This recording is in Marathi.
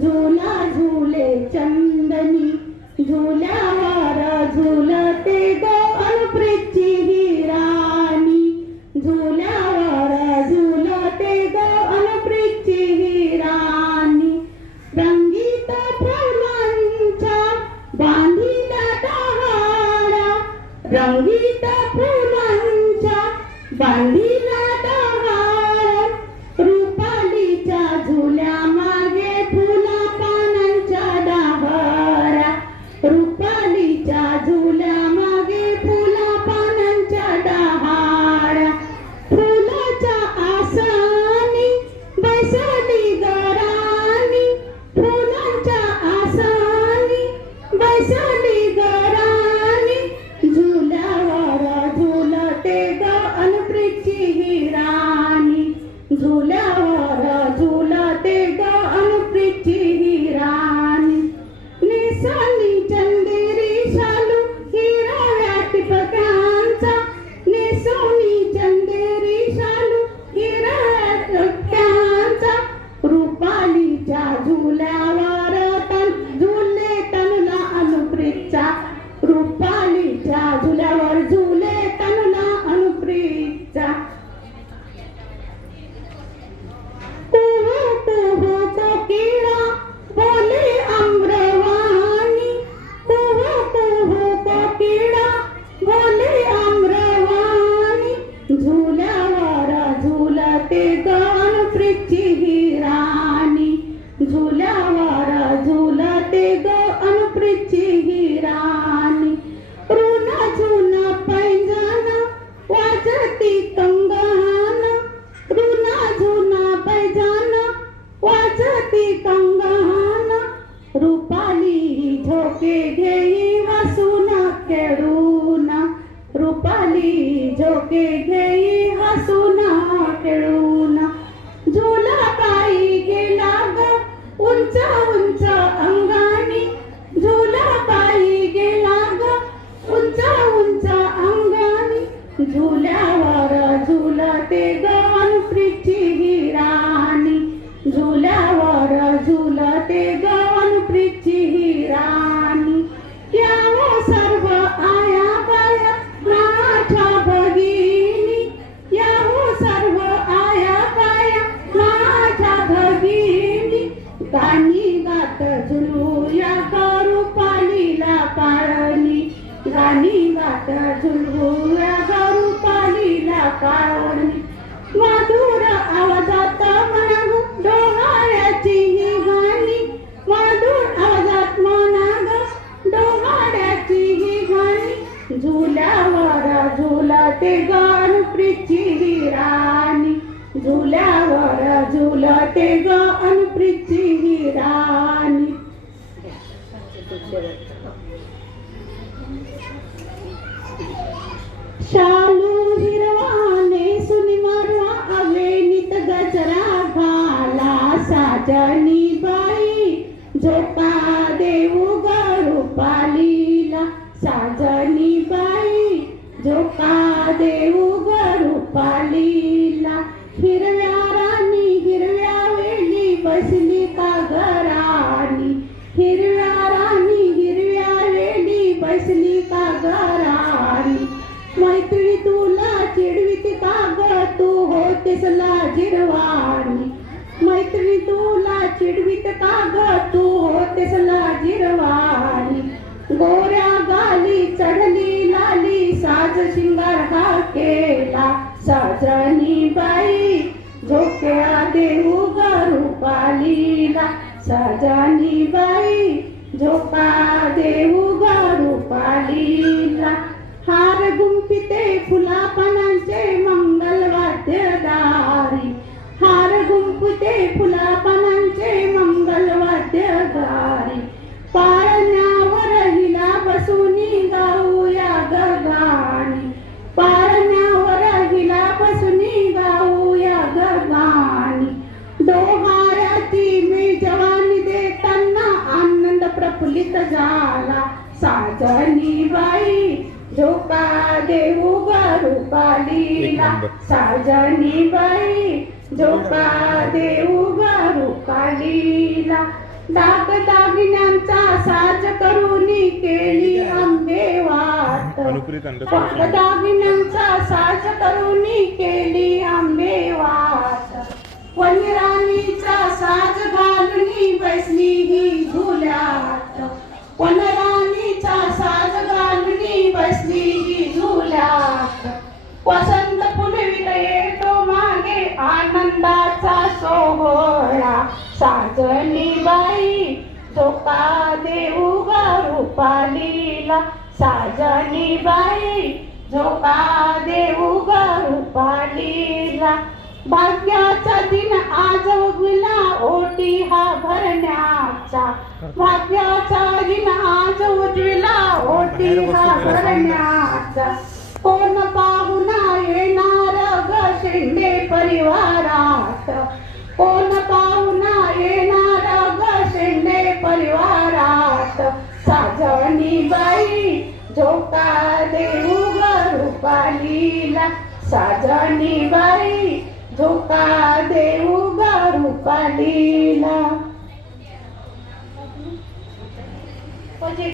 झुला झुले चंदनी झुल्यावर झुलते ग अनुप्रीतची ही राणी झुल्यावर झुलते ग अनुप्रीतची ही राणी रंगीत फुलांच्या बांधिला डहाळा रंगीत फुलांच्या बांधिला डहाळा रुपालीच्या झुल्या मागे फुला पानांच्या डहाळा रुपालीच्या झुल्या मागे फुला पानांच्या डहाळा फुलाच्या आसानी बैसली गराणी फुलांच्या आसानी बैसली गराणी झुल्यावर झुलते ग अनुप्रीतची ही राणी झुल्यावर झुलते ग अनुप्रीतची ही राणी नेसानी चंदेरी शालू हिरव्या टिपक्यांचा नेसोनी चंदेरी शालू हिरव्या टिपक्यांचा रुपालीच्या झुल्यावर झुले तनुला अनुप्रीतचा रुपालीच्या झुल्यावर झुले तनुला अनुप्रीतचा कुहू कुहू कोकिळा बोले आम्रवाणी कुहू कुहू कोकिळा बोले आम्रवाणी झुल्यावर झुलते ग अनुप्रीतची ही राणी झुल्यावर झुलते ग अनुप्रीतची ही राणी ऋण झुन पैंजण वाजती कंगन ऋण झुन पैंजण वाजती कंगन रुपाली झोके घेई हसून खेळून रुपाली झोके घेई हसून खेळून झुला बाई गेला ग उंच उंच अंगानी झुला बाई गेला ग उंच उंच अंगानी झुल्यावर झुलते ग अनुप्रीतची ही राणी झुल्यावर झुलते ग अनुप्रीतची ही राणी यावो सर्व आया बाया माझ्या भगिनी यावो सर्व आया बाया माझ्या भगिनी गाणी गात झुलूया ग रुपालीला काळणी गाणी गात झुलूया ग रुपालीला काळणी मधुर आवाजात म्हणाग डोहाळ्याची ही गाणी मधुर आवाजात म्हणाग डोहाळ्याची ही गाणी झुल्यावर झुलते ग अनुप्रीतची ही राणी झुल्यावर झुलते ग अनुप्रीतची ही राणी शालू हिरवाने सुनी मारवा अवेनीत गजरा घाला साजनी बाई झोका देऊ ग रुपालीला साजनी बाई झोका देऊ ग रुपालीला हिरव्या राणी हिरव्या वेली बसली का गराणी हिरव्या राणी हिरव्या वेली बसली का गराणी मैत्री तुला चिडवीत का ग तू होतेस लाजिरवाणी मैत्री तुला चिडवीत का ग तू होतेस लाजिरवाणी गोऱ्या गाली चढली लाली साज शिंगार हा केला साजनी बाई झोक्या देऊ ग रुपालीला साजनी बाई झोका देऊ ग रुपालीला हार गुंफिते फुला पानांचे मंगलवाद्यदारी हार गुंफिते फुला पानांचे मंगलवाद्यदारी पारण्यावर हिला बसूनी गाऊया ग गाणी पारण्यावर हिला बसूनी गाऊया ग गाणी डोहाळ्याची मी जवानी देताना आनंद प्रफुल्लित झाला साजनी बाई झोका देऊ ग रुपालीला साजनी बाई झोका देऊ ग रुपालीला दागिन्यांचा साज करूनी केली आंबे वाट दागिन्यांचा साज करूनी केली आंबे वाट वनराणीचा साज घालूनी बसली ही झुल्यात वनराणीचा साज घालूनी बसली ही झुल्यात वसंत फुलवित येतो मागे आनंदाचा सोहळा साजनी बाई झोका देऊ ग रूपालीला साजनी बाई झोका देऊ ग रूपालीला भाग्याचा दिन आज उगला ओटी हा भरण्याचा भाग्याचा दिन आज उजविला ओटी हा भरण्याचा कोण पाहुणा येणार ग शिंदे परिवारात कोण पाहुणा येणार ग शिंदे परिवारात साजनी बाई झोका देऊ ग रूपालीला साजनी बाई झोका देऊ ग रूपालीला